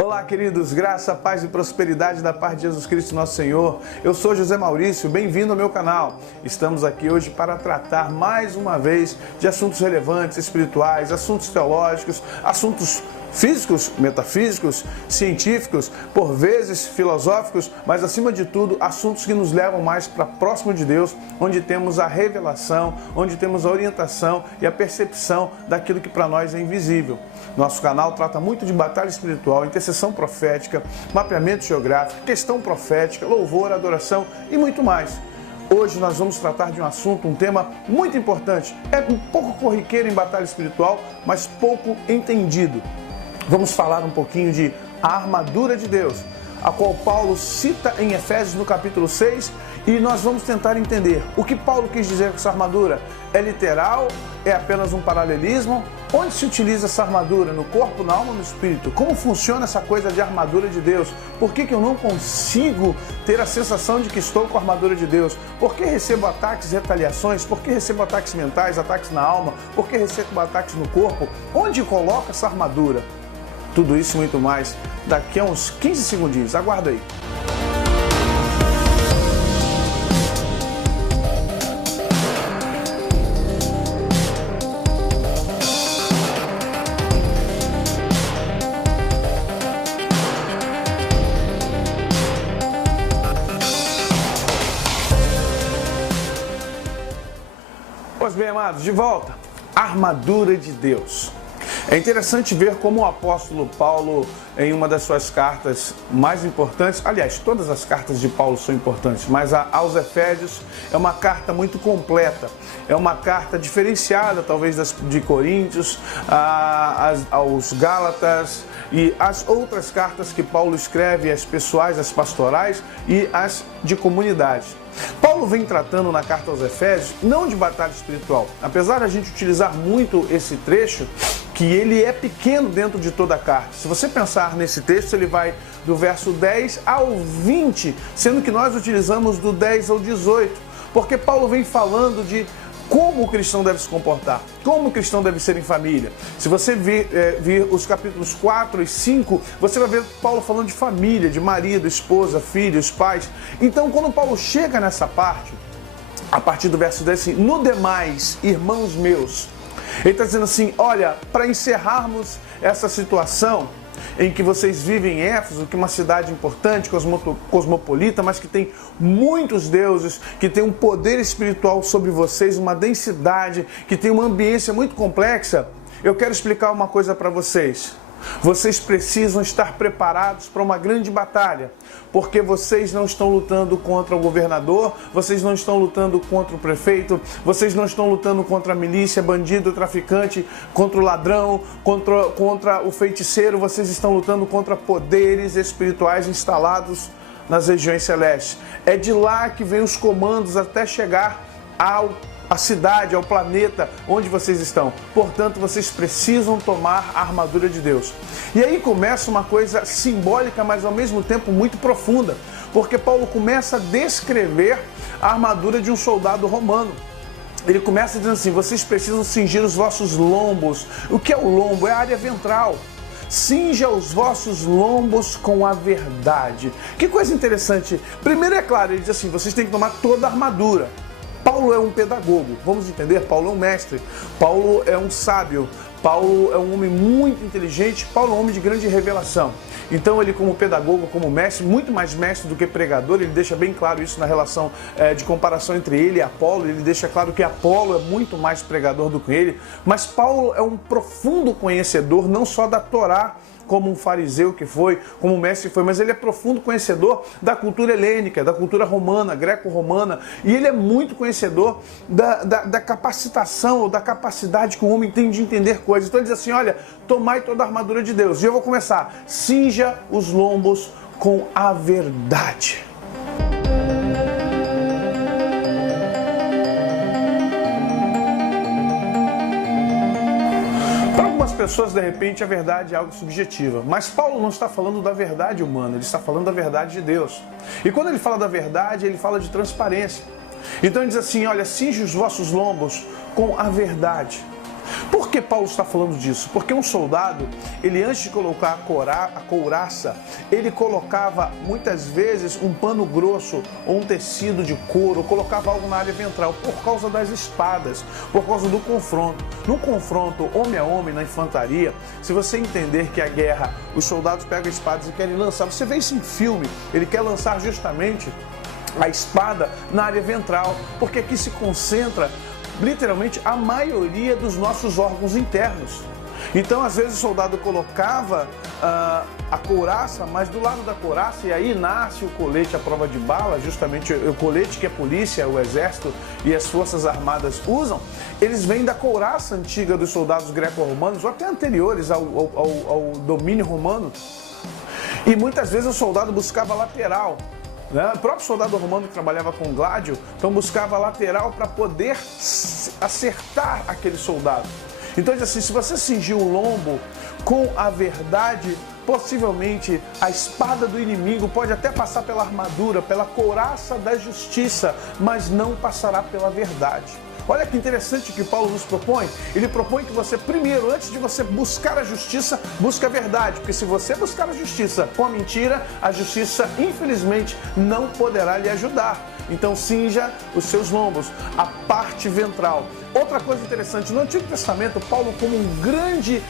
Olá, queridos, graça, paz e prosperidade da parte de Jesus Cristo, nosso Senhor. Eu sou José Maurício, bem-vindo ao meu canal. Estamos aqui hoje para tratar mais uma vez de assuntos relevantes, espirituais, assuntos teológicos, assuntos físicos, metafísicos, científicos, por vezes filosóficos, mas acima de tudo, assuntos que nos levam mais para próximo de Deus, onde temos a revelação, onde temos a orientação e a percepção daquilo que para nós é invisível. Nosso canal trata muito de batalha espiritual, intercessão profética, mapeamento geográfico, questão profética, louvor, adoração e muito mais. Hoje nós vamos tratar de um assunto, um tema muito importante. É um pouco corriqueiro em batalha espiritual, mas pouco entendido. Vamos falar um pouquinho de a armadura de Deus, a qual Paulo cita em Efésios no capítulo 6, e nós vamos tentar entender o que Paulo quis dizer com essa armadura. É literal? É apenas um paralelismo? Onde se utiliza essa armadura? No corpo, na alma, no espírito? Como funciona essa coisa de armadura de Deus? Por que eu não consigo ter a sensação de que estou com a armadura de Deus? Por que recebo ataques e retaliações? Por que recebo ataques mentais, ataques na alma? Por que recebo ataques no corpo? Onde coloca essa armadura? Tudo isso e muito mais daqui a uns 15 segundinhos. Aguarda aí. Pois bem, amados, de volta. Armadura de Deus. É interessante ver como o apóstolo Paulo, em uma das suas cartas mais importantes, aliás, todas as cartas de Paulo são importantes, mas aos Efésios é uma carta muito completa, é uma carta diferenciada talvez de Coríntios, aos Gálatas e as outras cartas que Paulo escreve, as pessoais, as pastorais e as de comunidade. Paulo vem tratando na carta aos Efésios não de batalha espiritual, apesar de a gente utilizar muito esse trecho, que ele é pequeno dentro de toda a carta. Se você pensar nesse texto, ele vai do verso 10 ao 20, sendo que nós utilizamos do 10 ao 18, porque Paulo vem falando de como o cristão deve se comportar, como o cristão deve ser em família. Se você vir os capítulos 4 e 5, você vai ver Paulo falando de família, de marido, esposa, filhos, pais. Então, quando Paulo chega nessa parte, a partir do verso 10, assim, no demais, irmãos meus, ele está dizendo assim, olha, para encerrarmos essa situação em que vocês vivem em Éfeso, que é uma cidade importante, cosmopolita, mas que tem muitos deuses, que tem um poder espiritual sobre vocês, uma densidade, que tem uma ambiência muito complexa, eu quero explicar uma coisa para vocês. Vocês precisam estar preparados para uma grande batalha, porque vocês não estão lutando contra o governador, vocês não estão lutando contra o prefeito, vocês não estão lutando contra a milícia, bandido, traficante, contra o ladrão, contra o feiticeiro, vocês estão lutando contra poderes espirituais instalados nas regiões celestes. É de lá que vem os comandos até chegar à cidade, ao planeta onde vocês estão. Portanto, vocês precisam tomar a armadura de Deus. E aí começa uma coisa simbólica, mas ao mesmo tempo muito profunda, porque Paulo começa a descrever a armadura de um soldado romano. Ele começa dizendo assim, vocês precisam cingir os vossos lombos. O que é o lombo? É a área ventral. Cinja os vossos lombos com a verdade. Que coisa interessante. Primeiro, é claro, ele diz assim, vocês têm que tomar toda a armadura. Paulo é um pedagogo, vamos entender? Paulo é um mestre, Paulo é um sábio, Paulo é um homem muito inteligente, Paulo é um homem de grande revelação. Então ele, como pedagogo, como mestre, muito mais mestre do que pregador, ele deixa bem claro isso na relação de comparação entre ele e Apolo, ele deixa claro que Apolo é muito mais pregador do que ele, mas Paulo é um profundo conhecedor não só da Torá, como um fariseu que foi, como um mestre que foi, mas ele é profundo conhecedor da cultura helênica, da cultura romana, greco-romana, e ele é muito conhecedor da capacitação, ou da capacidade que o homem tem de entender coisas. Então ele diz assim, olha, tomai toda a armadura de Deus. E eu vou começar, cinja os lombos com a verdade. Pessoas, de repente, a verdade é algo subjetiva. Mas Paulo não está falando da verdade humana, ele está falando da verdade de Deus. E quando ele fala da verdade, ele fala de transparência. Então ele diz assim, olha, cinge os vossos lombos com a verdade. Por que Paulo está falando disso? Porque um soldado, ele antes de colocar a couraça, ele colocava muitas vezes um pano grosso ou um tecido de couro, colocava algo na área ventral por causa das espadas, por causa do confronto. No confronto homem a homem na infantaria, se você entender que a guerra, os soldados pegam espadas e querem lançar, você vê isso em filme, ele quer lançar justamente a espada na área ventral, porque aqui se concentra literalmente a maioria dos nossos órgãos internos. Então, às vezes, o soldado colocava a couraça, mas do lado da couraça, e aí nasce o colete à prova de bala, justamente o colete que a polícia, o exército e as forças armadas usam, eles vêm da couraça antiga dos soldados greco-romanos, ou até anteriores ao domínio romano. E muitas vezes o soldado buscava lateral. O próprio soldado romano que trabalhava com gládio, então buscava lateral para poder acertar aquele soldado. Então diz assim, se você cingir o lombo com a verdade, possivelmente a espada do inimigo pode até passar pela armadura, pela couraça da justiça, mas não passará pela verdade. Olha que interessante que Paulo nos propõe. Ele propõe que você, primeiro, antes de você buscar a justiça, busque a verdade. Porque se você buscar a justiça com a mentira, a justiça, infelizmente, não poderá lhe ajudar. Então, cinja os seus lombos, a parte ventral. Outra coisa interessante, no Antigo Testamento, Paulo, como um grande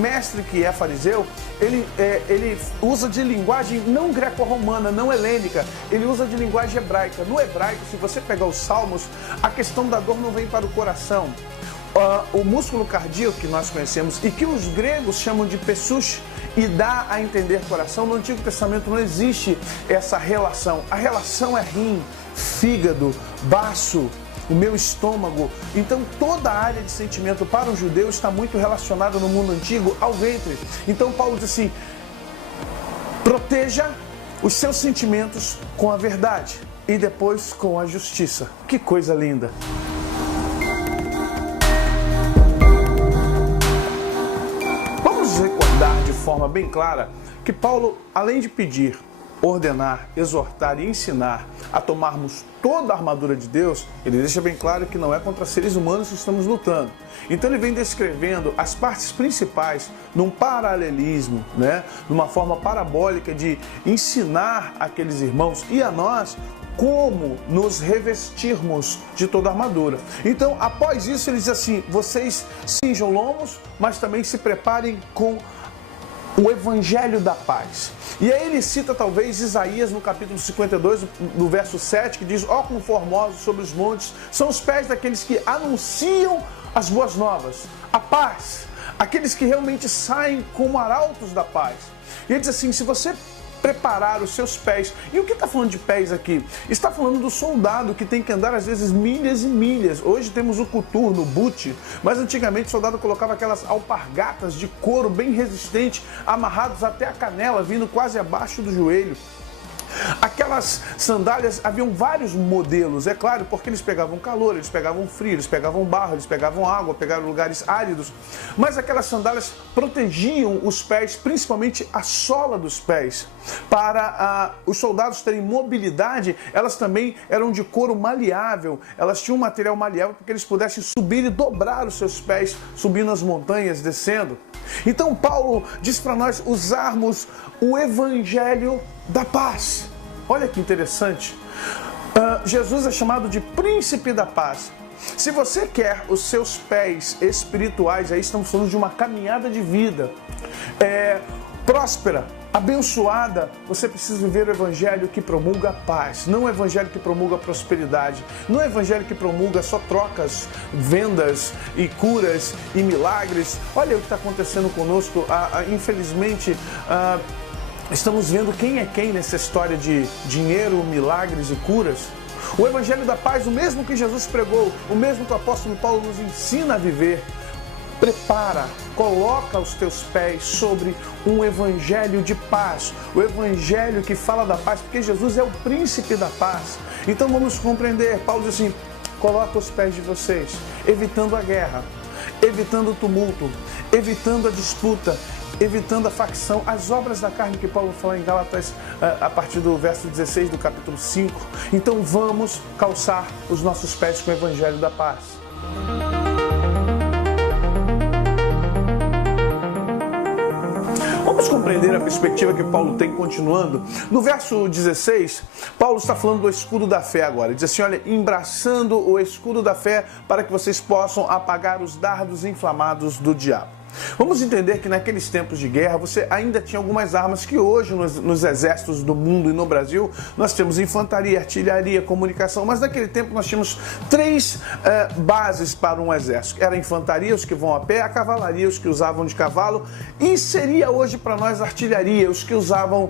mestre que é fariseu, ele usa de linguagem não greco-romana, não helênica, ele usa de linguagem hebraica. No hebraico, se você pegar os salmos, a questão da dor não vem para o coração. O músculo cardíaco que nós conhecemos e que os gregos chamam de pessuche e dá a entender coração, no Antigo Testamento não existe essa relação. A relação é rim, fígado, baço, o meu estômago. Então toda a área de sentimento para o judeu está muito relacionada no mundo antigo ao ventre. Então Paulo diz assim, proteja os seus sentimentos com a verdade e depois com a justiça. Que coisa linda! Vamos recordar de forma bem clara que Paulo, além de pedir, ordenar, exortar e ensinar a tomarmos toda a armadura de Deus, ele deixa bem claro que não é contra seres humanos que estamos lutando. Então ele vem descrevendo as partes principais num paralelismo, numa forma parabólica de ensinar aqueles irmãos e a nós como nos revestirmos de toda a armadura. Então, após isso, ele diz assim, vocês cinjam lombos, mas também se preparem com o Evangelho da Paz. E aí ele cita talvez Isaías no capítulo 52, no verso 7, que diz, ó quão formosos sobre os montes são os pés daqueles que anunciam as boas novas, a paz, aqueles que realmente saem como arautos da paz. E ele diz assim, se você preparar os seus pés. E o que está falando de pés aqui? Está falando do soldado que tem que andar às vezes milhas e milhas. Hoje temos o coturno, o boot, mas antigamente o soldado colocava aquelas alpargatas de couro bem resistente, amarrados até a canela, vindo quase abaixo do joelho. Aquelas sandálias, haviam vários modelos, é claro, porque eles pegavam calor, eles pegavam frio, eles pegavam barro, eles pegavam água, pegavam lugares áridos, mas aquelas sandálias protegiam os pés, principalmente a sola dos pés. Para os soldados terem mobilidade, elas também eram de couro maleável, elas tinham um material maleável para que eles pudessem subir e dobrar os seus pés, subindo as montanhas, descendo. Então Paulo diz para nós usarmos o Evangelho da Paz. Olha que interessante. Jesus é chamado de Príncipe da Paz. Se você quer os seus pés espirituais, aí estamos falando de uma caminhada de vida próspera, abençoada, você precisa viver o evangelho que promulga a paz, não o evangelho que promulga a prosperidade, não o evangelho que promulga só trocas, vendas e curas e milagres. Olha o que está acontecendo conosco, infelizmente estamos vendo quem é quem nessa história de dinheiro, milagres e curas. O evangelho da paz, o mesmo que Jesus pregou, o mesmo que o apóstolo Paulo nos ensina a viver, prepara, coloca os teus pés sobre um evangelho de paz, o evangelho que fala da paz, porque Jesus é o príncipe da paz. Então vamos compreender, Paulo diz assim, coloca os pés de vocês, evitando a guerra, evitando o tumulto, evitando a disputa, evitando a facção, as obras da carne que Paulo fala em Gálatas a partir do verso 16 do capítulo 5. Então vamos calçar os nossos pés com o evangelho da paz. Vamos compreender a perspectiva que Paulo tem continuando. No verso 16, Paulo está falando do escudo da fé agora. Ele diz assim, olha, embraçando o escudo da fé para que vocês possam apagar os dardos inflamados do diabo. Vamos entender que naqueles tempos de guerra você ainda tinha algumas armas que hoje nos exércitos do mundo e no Brasil nós temos infantaria, artilharia, comunicação, mas naquele tempo nós tínhamos três bases para um exército. Era a infantaria, os que vão a pé, a cavalaria, os que usavam de cavalo, e seria hoje para nós a artilharia, os que usavam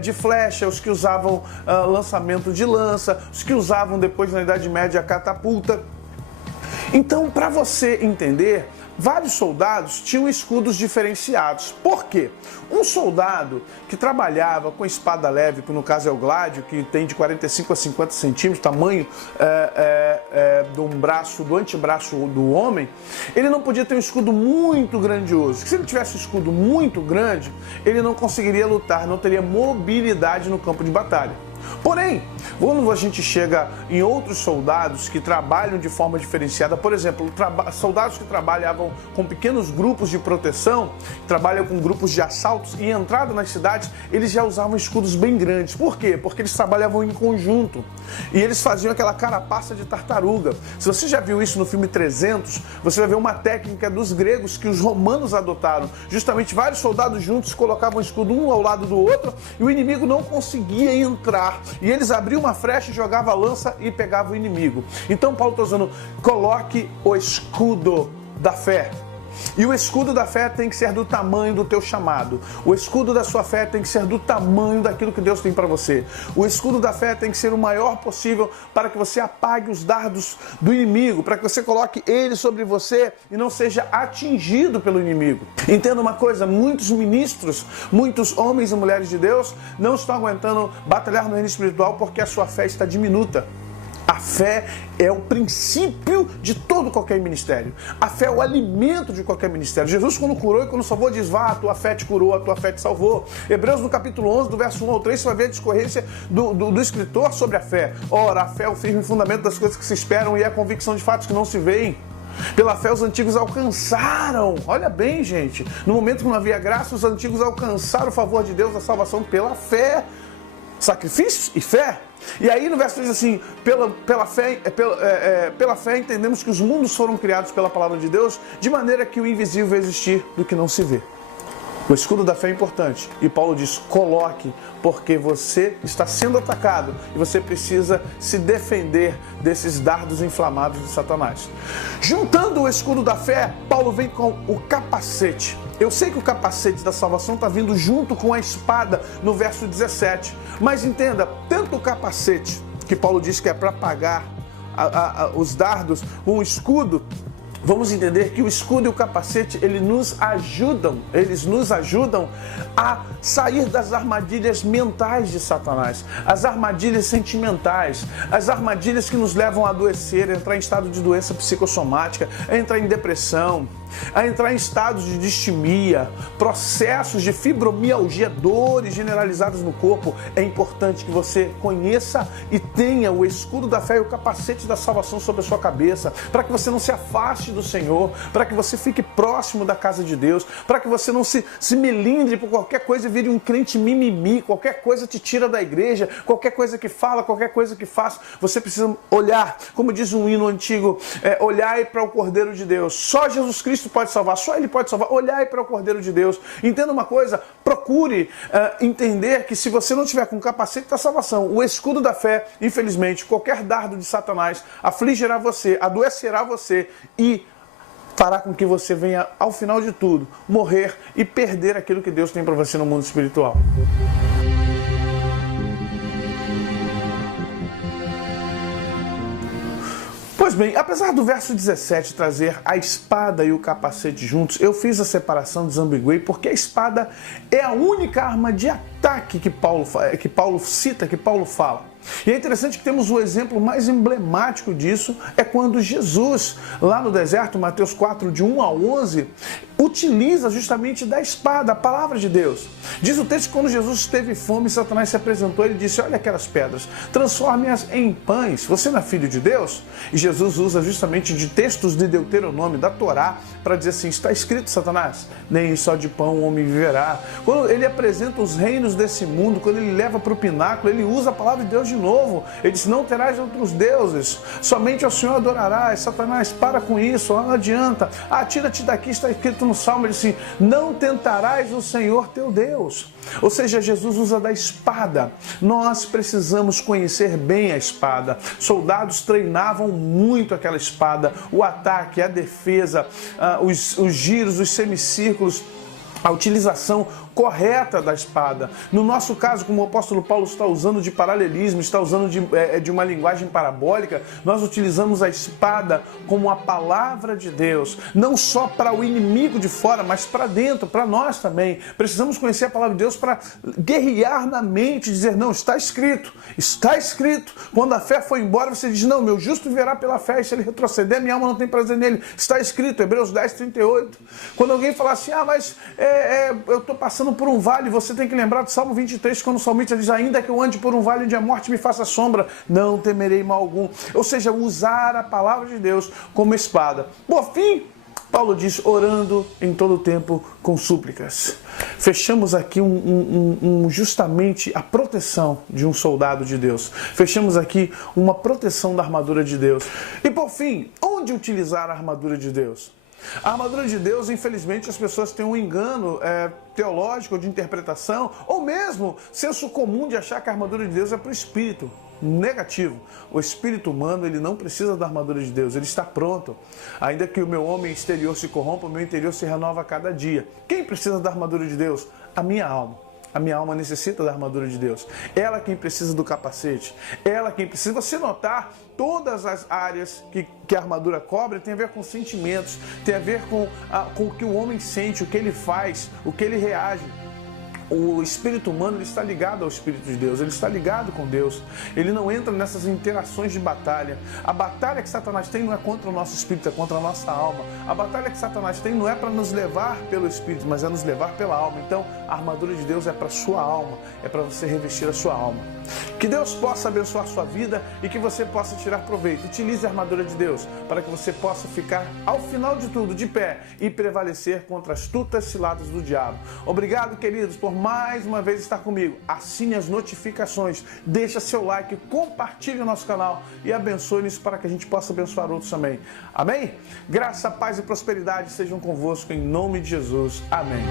de flecha, os que usavam lançamento de lança, os que usavam depois na Idade Média a catapulta. Então, para você entender, vários soldados tinham escudos diferenciados. Por quê? Um soldado que trabalhava com espada leve, que no caso é o gládio, que tem de 45 a 50 centímetros, tamanho do antebraço do homem, ele não podia ter um escudo muito grandioso. Porque se ele tivesse um escudo muito grande, ele não conseguiria lutar, não teria mobilidade no campo de batalha. Porém, quando a gente chega em outros soldados que trabalham de forma diferenciada, por exemplo, soldados que trabalhavam com pequenos grupos de proteção, trabalham com grupos de assaltos e entrada nas cidades, eles já usavam escudos bem grandes. Por quê? Porque eles trabalhavam em conjunto e eles faziam aquela carapaça de tartaruga. Se você já viu isso no filme 300, você vai ver uma técnica dos gregos que os romanos adotaram. Justamente vários soldados juntos colocavam o escudo um ao lado do outro e o inimigo não conseguia entrar. E eles abriam uma frecha e jogavam a lança e pegavam o inimigo. Então Paulo está dizendo, coloque o escudo da fé. E o escudo da fé tem que ser do tamanho do teu chamado. O escudo da sua fé tem que ser do tamanho daquilo que Deus tem para você. O escudo da fé tem que ser o maior possível para que você apague os dardos do inimigo, para que você coloque ele sobre você e não seja atingido pelo inimigo. Entenda uma coisa, muitos ministros, muitos homens e mulheres de Deus não estão aguentando batalhar no reino espiritual porque a sua fé está diminuta. A fé é o princípio de qualquer ministério. A fé é o alimento de qualquer ministério. Jesus, quando curou e quando salvou, diz, vá, a tua fé te curou, a tua fé te salvou. Hebreus, no capítulo 11, do verso 1 ao 3, você vai ver a discorrência do escritor sobre a fé. Ora, a fé é o firme fundamento das coisas que se esperam e é a convicção de fatos que não se veem. Pela fé os antigos alcançaram, olha bem, gente, no momento que não havia graça, os antigos alcançaram o favor de Deus, a salvação pela fé. Sacrifícios e fé. E aí no verso 3 assim, pela fé entendemos que os mundos foram criados pela palavra de Deus, de maneira que o invisível vai existir do que não se vê. O escudo da fé é importante. E Paulo diz, coloque, porque você está sendo atacado e você precisa se defender desses dardos inflamados de Satanás. Juntando o escudo da fé, Paulo vem com o capacete. Eu sei que o capacete da salvação está vindo junto com a espada no verso 17. Mas entenda, tanto o capacete, que Paulo diz que é para apagar os dardos, o escudo, vamos entender que o escudo e o capacete, eles nos ajudam a sair das armadilhas mentais de Satanás, as armadilhas sentimentais, as armadilhas que nos levam a adoecer, a entrar em estado de doença psicossomática, a entrar em depressão, a entrar em estados de distimia, processos de fibromialgia, dores generalizadas no corpo. É importante que você conheça e tenha o escudo da fé e o capacete da salvação sobre a sua cabeça, para que você não se afaste do Senhor, para que você fique próximo da casa de Deus, para que você não se melindre por qualquer coisa e vire um crente mimimi, qualquer coisa te tira da igreja, qualquer coisa que fala, qualquer coisa que faz. Você precisa olhar, como diz um hino antigo, olhai para o Cordeiro de Deus. Só Jesus Cristo pode salvar, só Ele pode salvar. Olhai para o Cordeiro de Deus. Entenda uma coisa, procure entender que se você não tiver com o capacete da salvação, o escudo da fé, infelizmente, qualquer dardo de Satanás afligirá você, adoecerá você e fará com que você venha, ao final de tudo, morrer e perder aquilo que Deus tem para você no mundo espiritual. Pois bem, apesar do verso 17 trazer a espada e o capacete juntos, eu fiz a separação, desambiguei, porque a espada é a única arma de ataque que Paulo cita, que Paulo fala. E é interessante que temos o exemplo mais emblemático disso, é quando Jesus, lá no deserto, Mateus 4, de 1 a 11, utiliza justamente da espada, a palavra de Deus. Diz o texto que quando Jesus teve fome, Satanás se apresentou, ele disse, olha aquelas pedras, transforme-as em pães. Você não é filho de Deus? E Jesus usa justamente de textos de Deuteronômio, da Torá, para dizer assim, está escrito, Satanás, nem só de pão o homem viverá. Quando ele apresenta os reinos desse mundo, quando ele leva para o pináculo, ele usa a palavra de Deus de novo. Ele diz, não terás outros deuses, somente ao Senhor adorarás. Satanás, para com isso, não adianta. Tira-te daqui, está escrito no Salmo, ele diz assim, não tentarás o Senhor teu Deus. Ou seja, Jesus usa da espada. Nós precisamos conhecer bem a espada. Soldados treinavam muito aquela espada, o ataque, a defesa, os giros, os semicírculos, a utilização correta da espada. No nosso caso, como o apóstolo Paulo está usando de paralelismo, está usando de uma linguagem parabólica, nós utilizamos a espada como a palavra de Deus, não só para o inimigo de fora, mas para dentro, para nós também. Precisamos conhecer a palavra de Deus para guerrear na mente, dizer, não, está escrito, está escrito. Quando a fé foi embora, você diz, não, meu justo viverá pela fé, e se ele retroceder, minha alma não tem prazer nele. Está escrito, Hebreus 10, 38. Quando alguém falar assim, mas eu estou passando por um vale, você tem que lembrar do Salmo 23, quando o salmista diz, ainda que eu ande por um vale onde a morte me faça sombra, não temerei mal algum. Ou seja, usar a palavra de Deus como espada. Por fim, Paulo diz, orando em todo o tempo com súplicas. Fechamos aqui justamente a proteção de um soldado de Deus. Fechamos aqui uma proteção da armadura de Deus. E por fim, onde utilizar a armadura de Deus? A armadura de Deus, infelizmente, as pessoas têm um engano teológico, de interpretação, ou mesmo senso comum de achar que a armadura de Deus é para o espírito. Negativo. O espírito humano, ele não precisa da armadura de Deus, ele está pronto. Ainda que o meu homem exterior se corrompa, o meu interior se renova a cada dia. Quem precisa da armadura de Deus? A minha alma. A minha alma necessita da armadura de Deus. Ela quem precisa do capacete. Ela quem precisa. Você notar, todas as áreas que a armadura cobre tem a ver com sentimentos, tem a ver com o que o homem sente, o que ele faz, o que ele reage. O espírito humano, ele está ligado ao Espírito de Deus, ele está ligado com Deus, ele não entra nessas interações de batalha. A batalha que Satanás tem não é contra o nosso espírito, é contra a nossa alma. A batalha que Satanás tem não é para nos levar pelo espírito, mas é nos levar pela alma. Então, a armadura de Deus é para a sua alma, é para você revestir a sua alma. Que Deus possa abençoar a sua vida e que você possa tirar proveito. Utilize a armadura de Deus para que você possa ficar, ao final de tudo, de pé e prevalecer contra as astutas ciladas do diabo. Obrigado, queridos, por mais uma vez estar comigo. Assine as notificações, deixa seu like, compartilhe o nosso canal e abençoe-nos para que a gente possa abençoar outros também. Amém? Graça, paz e prosperidade sejam convosco em nome de Jesus. Amém.